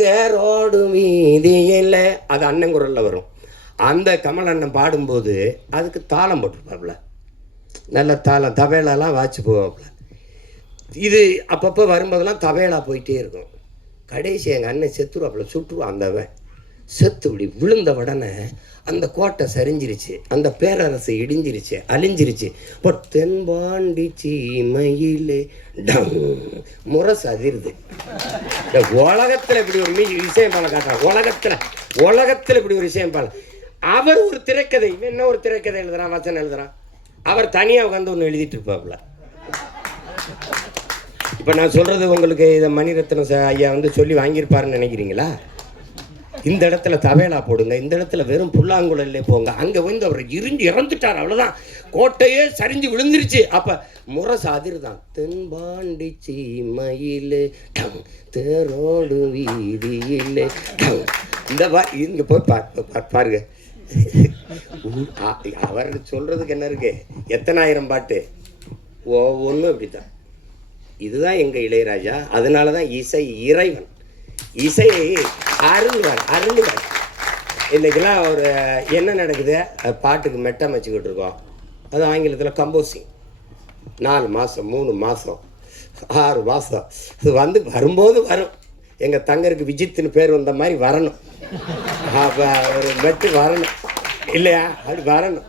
தேரோடும் இல்லை. அது அண்ணன் குரலில் வரும். அந்த கமல் அண்ணன் பாடும்போது அதுக்கு தாளம் போட்டிருப்பாப்புல நல்ல தாளம். தவேலாலாம் வாட்சி போவாப்புல இது அப்பப்போ வரும்போதெல்லாம் தவேலா போயிட்டே இருக்கும். கடைசி எங்கள் அண்ணன் செத்துருவாப்புல சுட்டுருவான் அந்தவன் செத்து இப்படி விழுந்த உடனே அந்த கோட்டை சரிஞ்சிருச்சு அந்த பேரரசு இடிஞ்சிருச்சு அழிஞ்சிருச்சு. இப்போ தென்பாண்டி சீமையிலே டம் முரசு அதிருது. இந்த உலகத்தில் இப்படி ஒரு மீ விஷயம் பால காட்டுறான் உலகத்தில் உலகத்தில் இப்படி ஒரு விஷயம் பால அவர் ஒரு திரைக்கதை இவன் என்ன ஒரு திரைக்கதை எழுதுறான் வசனம் எழுதுறான்? அவர் தனியாக உட்காந்து ஒன்று எழுதிட்டு இருப்பாப்புல. இப்போ நான் சொல்கிறது உங்களுக்கு இதை மணிரத்னம் ச- ஐயா வந்து சொல்லி வாங்கியிருப்பாருன்னு நினைக்கிறீங்களா? இந்த இடத்துல தவேலா போடுங்க இந்த இடத்துல வெறும் புல்லாங்குழல்ல போங்க. அங்கே வந்து அவர் இருந்து இறந்துட்டார் அவ்வளோதான் கோட்டையே சரிஞ்சு விழுந்துருச்சு. அப்போ முரசு அதிர்தான் தென்பாண்டி சீமையிலே டம் தேரோடு வீதியிலே இந்த பா இங்கே போய் பா- பாருங்க. அவர் சொல்கிறதுக்கு என்ன இருக்கு? எத்தனாயிரம் பாட்டு? ஒவ்வொன்றும் இப்படி தான் இதுதான் எங்கள் இளையராஜா. அதனால தான் இசை இறைவன். இசையை அருள்வார் அருள்வார் இன்றைக்கெல்லாம் ஒரு என்ன நடக்குது? பாட்டுக்கு மெட்டம் வச்சுக்கிட்டு இருக்கோம். அது ஆங்கிலத்தில் கம்போசிங் நாலு மாதம் மூணு மாதம் ஆறு மாதம் அது வந்து வரும்போது வரும். எங்கள் தங்கருக்கு விஜித்துன்னு பேர் வந்த மாதிரி வரணும். அப்போ ஒரு மெட்டு வரணும். இல்லையா? அப்படி வரணும்.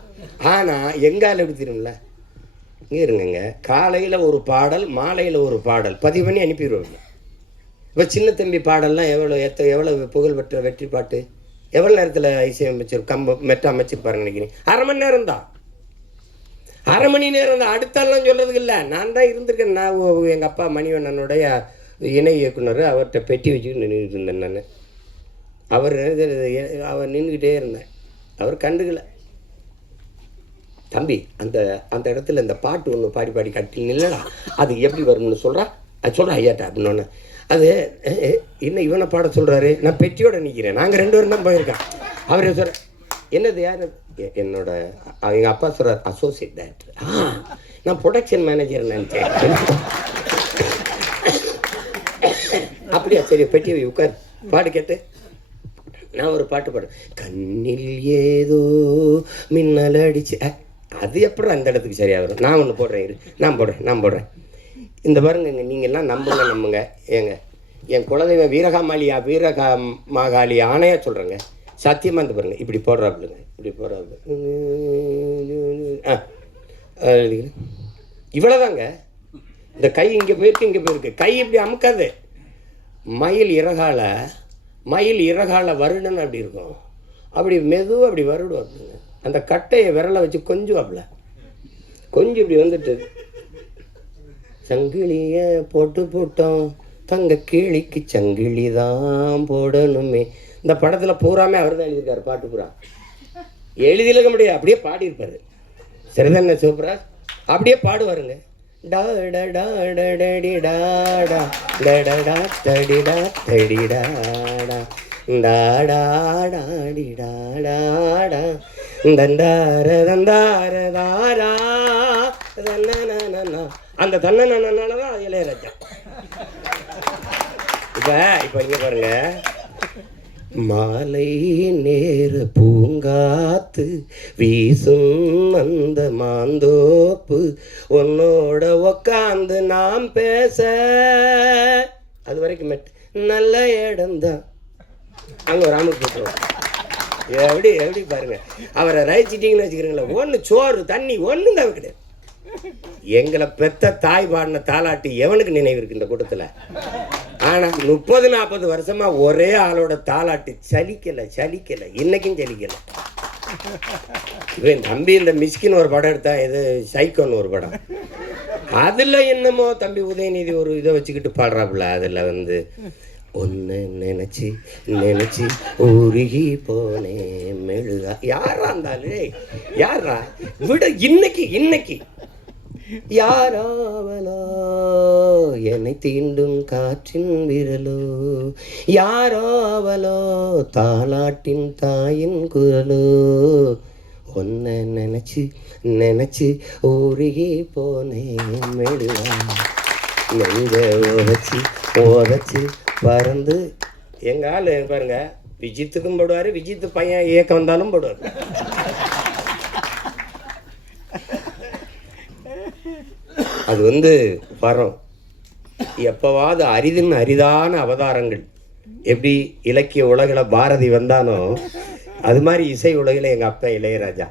ஆனால் எங்கால் எப்படி தெரியும்ல இங்கே இருங்கங்க. காலையில் ஒரு பாடல் மாலையில் ஒரு பாடல். பதிவு பண்ணி அனுப்பிடுவோம். இப்போ சின்ன தம்பி பாடல்லாம் எவ்வளோ எத்த எவ்வளோ புகழ் பெற்ற வெற்றி பாட்டு? எவ்வளோ நேரத்தில் இசையமைச்சர் கம்ப மெட்ட அமைச்சிருப்பாருன்னு நினைக்கிறீங்க? அரை மணி நேரம் தான். அரை மணி நேரம் தான். அடுத்தாலாம் சொல்கிறதுக்கு இல்லை. நான் தான் இருந்திருக்கேன். நான் எங்கள் அப்பா மணிவண்ணனுடைய இணை இயக்குனர். அவர்கிட்ட பெட்டி வச்சுக்கிட்டு நின்றுட்டு இருந்தேன் நான். அவர் அவர் நின்றுக்கிட்டே இருந்தேன். அவர் கண்டுக்கல. தம்பி அந்த அந்த இடத்துல இந்த பாட்டு ஒன்று பாடி பாடி கட்டி நில்லடா. அது எப்படி வரும்னு சொல்கிறா அது சொல்கிறா ஐயாட்டா அப்படின்னு அது என்ன இவனை பாட சொல்கிறாரு நான் பெட்டியோட நிற்கிறேன் நாங்கள் ரெண்டு பேரும் தான் போயிருக்கோம். அவர் சொல்ற என்னது யார்? என்னோட அ- எங்கள் அப்பா சொல்கிறார் அசோசியேட் டேரக்டர் ஆ நான் ப்ரொடக்ஷன் மேனேஜர் நினச்சேன். அப்படியா? சரி பெட்டி உட்கார். பாடு கேட்டு. நான் ஒரு பாட்டு பாடுறேன் கண்ணில் ஏதோ மின்னல் அடிச்சு அது எப்படி அந்த இடத்துக்கு சரியாக வரும் நான் ஒன்று போடுறேன் நான் போடுறேன் நான் போடுறேன். இந்த பாருங்க நீங்கள்லாம் நம்புங்க நம்புங்க. ஏங்க என் குலதெய்வம் வீரகாமாலியா வீரகா மாகாளி ஆணையா சொல்கிறேங்க சத்தியமாக இந்த பாருங்க இப்படி போடுறாப்புலங்க இப்படி போடுறாப்புல. ஆ இவ்வளோதாங்க இந்த கை இங்கே போயிருக்கு இங்கே போயிருக்கு. கை இப்படி அமுக்காது. மயில் இறகால மயில் இறகால வருடன்னு அப்படி இருக்கும். அப்படி மெதுவாக அப்படி வருடுவாப்புங்க அந்த கட்டையை விரலை வச்சு கொஞ்சுவாப்புல. கொஞ்சம் இப்படி வந்துட்டு சங்கிலிய போட்டு போட்டோம் தங்க கேளிக்கு சங்கிலி தான் போடணுமே இந்த படத்தில் பூராமே அவர் தான் எழுதியிருக்காரு பாட்டு பூரா எழுதியிருக்க முடியாது அப்படியே பாடியிருப்பாரு சரிதானே சிவபிராஜ் அப்படியே பாடுவாருங்க டா டா டா டா டா டா தந்தார தாரா அந்த தன்னனால தான் இளையராஜா. இப்போ இப்போ இங்கே பாருங்க. மாலை நேர பூங்காத்து வீசும் அந்த மாந்தோப்பு உன்னோட உக்காந்து நாம் பேச. அது வரைக்கும் மெட் நல்ல இடம்தான் அங்கே ஒரு அமைப்பு போட்டுருவோம் எப்படி எப்படி பாருங்க. அவரை ரசிச்சிட்டிங்கன்னு வச்சுக்கிறீங்களா ஒன்று சோறு தண்ணி ஒன்றும் தான் கிடையாது எங்களை பெத்த தாய் பாடின தாலாட்டு எவனுக்கு நினைவு இருக்கு இந்த கூட்டத்தில்? ஆனால் முப்பது நாற்பது வருஷமா ஒரே ஆளோட தாலாட்டு சலிக்கலை சலிக்கலை. இன்னைக்கும் சலிக்கலை. இவன் தம்பி இந்த மிஸ்கின் ஒரு படம் எடுத்தா இது சைக்கோன்னு ஒரு படம். அதில் என்னமோ தம்பி உதயநிதி ஒரு இதை வச்சுக்கிட்டு பாடுறாப்புல அதில் வந்து ஒன்று நினச்சி நினச்சி உருகி போனேன் மெழுகா யாரா இருந்தாலும் யாரா? விட இன்னைக்கு இன்னைக்கு. யாராவலோ? என்னை தீண்டும் காற்றின் விரலோ? யாராவலோ? தாலாட்டின் தாயின் குரலோ? ஒன்ன நினைச்சு நினைச்சு உருகி போனேன் மெழுகா. நெஞ்ச உதச்சி உதச்சி பறந்து எங்கால ஆள் பாருங்க. விஜித்துக்கும் போடுவார் விஜித்து பையன் இயக்கம் வந்தாலும் போடுவார். அது வந்து வரும் எப்பவாவது அரிதின் அரிதான அவதாரங்கள். எப்படி இலக்கிய உலகில் பாரதி வந்தானோ அது மாதிரி இசை உலகில் எங்கள் அப்பா இளையராஜா.